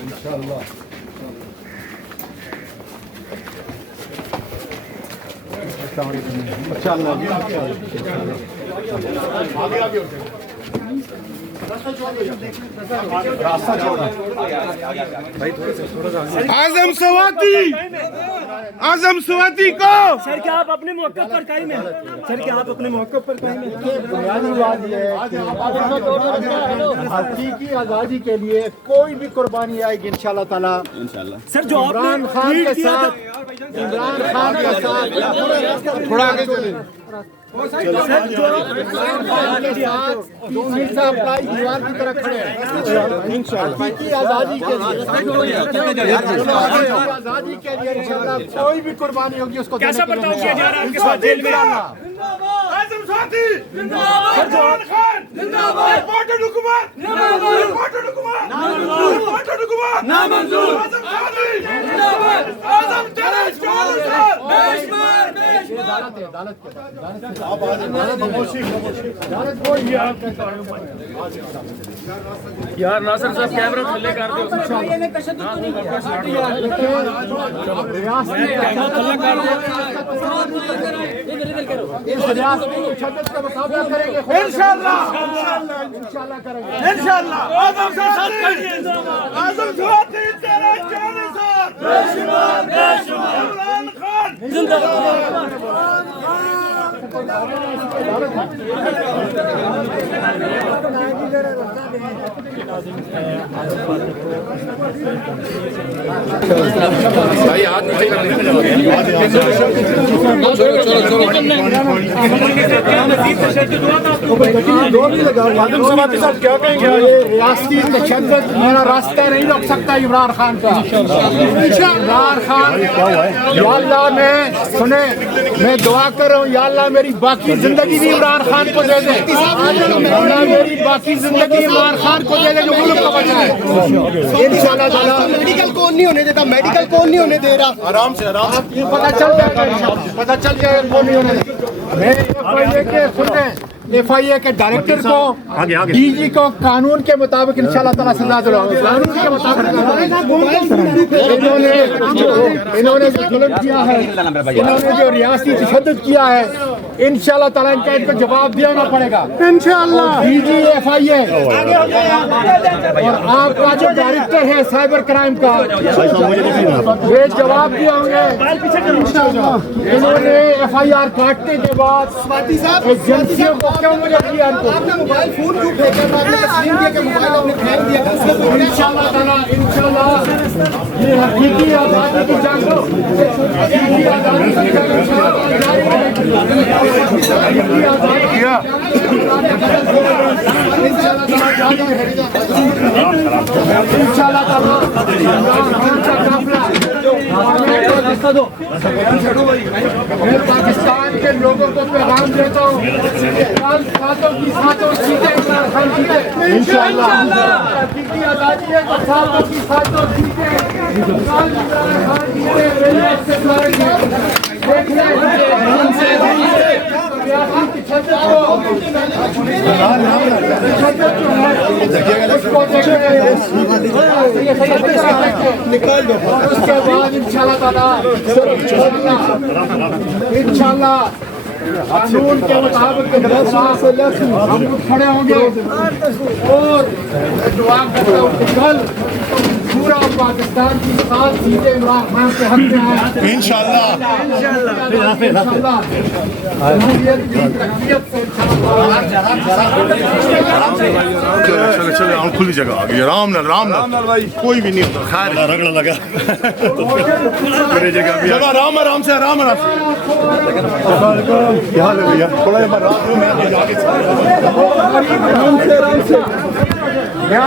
इंशाल्लाह आजम सवाती, आजम सवाती को सर क्या आप अपने मौके पर कायम हैं? सर क्या आप अपने मौके पर कायम हैं? बुनियादी बात यह है कि हकीकी आज़ादी के लिए कोई भी कुर्बानी आएगी इंशाल्लाह ताला। सर जो इमरान खान के साथ, इमरान खान के साथ थोड़ा आगे चले। सर जो इमरान खान के साथ दीवार की तरफ खड़े हैं हकीकी आज़ादी के लिए, आज़ादी के लिए इंशाल्लाह कोई भी कुर्बानी होगी उसको कैसा बर्ताव किया जा रहा है आपके साथ जेल में? आजम सवाती जिंदाबाद, इमरान खान जिंदाबाद, रिपोर्टेड हुकूमत जिंदाबाद, रिपोर्टेड हुकूमत नामंजूर, रिपोर्टेड हुकूमत नामंजूर, आजम सवाती जिंदाबाद, आजम चैलेंज बेशुमार बेशुमार। यार नासिर साहब कैमरा थल्ले कर दो। इंशाल्लाह इंशाल्लाह आजम सवाती, आजम सवाती तेरे चैलेंज बेशुमार बेशुमार, इमरान खान जिंदाबाद। भाई हाथ नीचे कर आजम सवाती साहब क्या कहेंगे? रियासती तशद्दुद मेरा रास्ता नहीं रोक सकता इमरान खान का। इमरान खान या अल्लाह मैं सुने, मैं दुआ कर रहा हूँ या अल्लाह मेरी बाकी जिंदगी भी इमरान खान को दे दे, अल्लाह मेरी बाकी जिंदगी इमरान खान को दे दे जो मुल्क को बचाए इंशाअल्लाह ताला। मेडिकल कौन नहीं होने देता, मेडिकल कौन नहीं होने दे रहा? आराम से आराम से पता चल जाएगा इंशाअल्लाह, पता चल जाएगा कौन नहीं होने देता। मैं FIA के सुनने FIA के डायरेक्टर को, DG को कानून के मुताबिक इंशाअल्लाह ताला सजा दिलाऊंगा, कानून के मुताबिक। इन्होंने जो जुल्म किया है, इन्होंने जो रियासती तशद्दुद किया है, इंशाअल्लाह ताला इनका इनको जवाब देना पड़ेगा इंशाअल्लाह। DG FIA और आपका जो डायरेक्टर है साइबर क्राइम का, वे जवाब दिए होंगे इंशाअल्लाह। इन्होंने FIR काटने के बाद एजेंसियों को क्यों मुझे दिया इनको? आपने मोबाइल फोन क्यों फेंका? आपने तस्लीम दिया कि मोबाइल आपने फेंक दिया। इंशाअल्लाह ताला इंशाअल्लाह ये हकीकी आज़ादी की जंग, हकीकी आज़ादी की जंग इंशाअल्लाह ताला मैं पाकिस्तान के लोगों को पैगाम देता हूँ, सातों की सातों सीटें इमरान खान जीते इंशाअल्लाह। हकीकी आज़ादी है तो सातों की सातों सीटें इमरान खान जीते। निकाल दो उसके बाद इंशाअल्लाह ताला इंशाअल्लाह कानून के मुताबिक हम खड़े होंगे और दुआ करता हूँ कि कल पूरा पाकिस्तान की 7 सीटें इमरान खान के हक में आए इंशाअल्लाह। चलो चलो हम खुली जगह आ गई। राम नाल भाई कोई भी नहीं होता, खैर रगड़ा लगा मेरी जगह भी आराम आराम से आराम आराम से। क्या हाल है भैया? थोड़ा रात में मैं जाके नया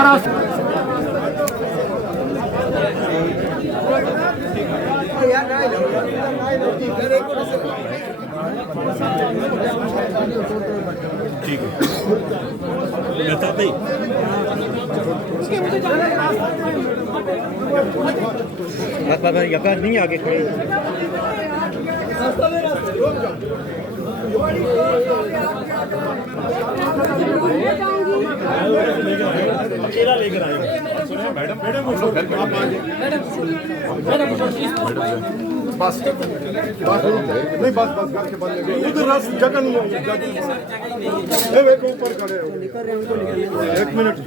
नहीं आगे खड़े अकेला लेकर आएगा मैडम बस नहीं बस घर के बंद उधर जगह नहीं है ऊपर खड़े हो एक मिनट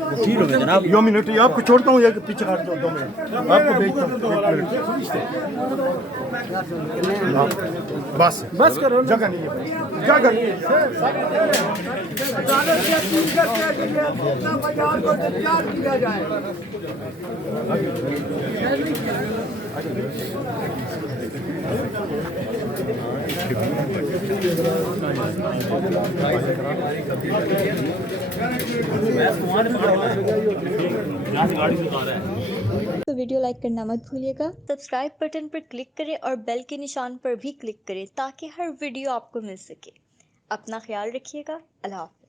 जनाब 2 मिनट आपको छोड़ता हूँ एक पीछे हट जाओ 2 मिनट आपको भेजता हूँ 1 मिनट बस करो जगह नहीं है जगह नहीं है बाजार को तैयार किया जाए तो वीडियो लाइक करना मत भूलिएगा। सब्सक्राइब बटन पर क्लिक करें और बेल के निशान पर भी क्लिक करें ताकि हर वीडियो आपको मिल सके। अपना ख्याल रखिएगा। अल्लाह हाफ़िज़।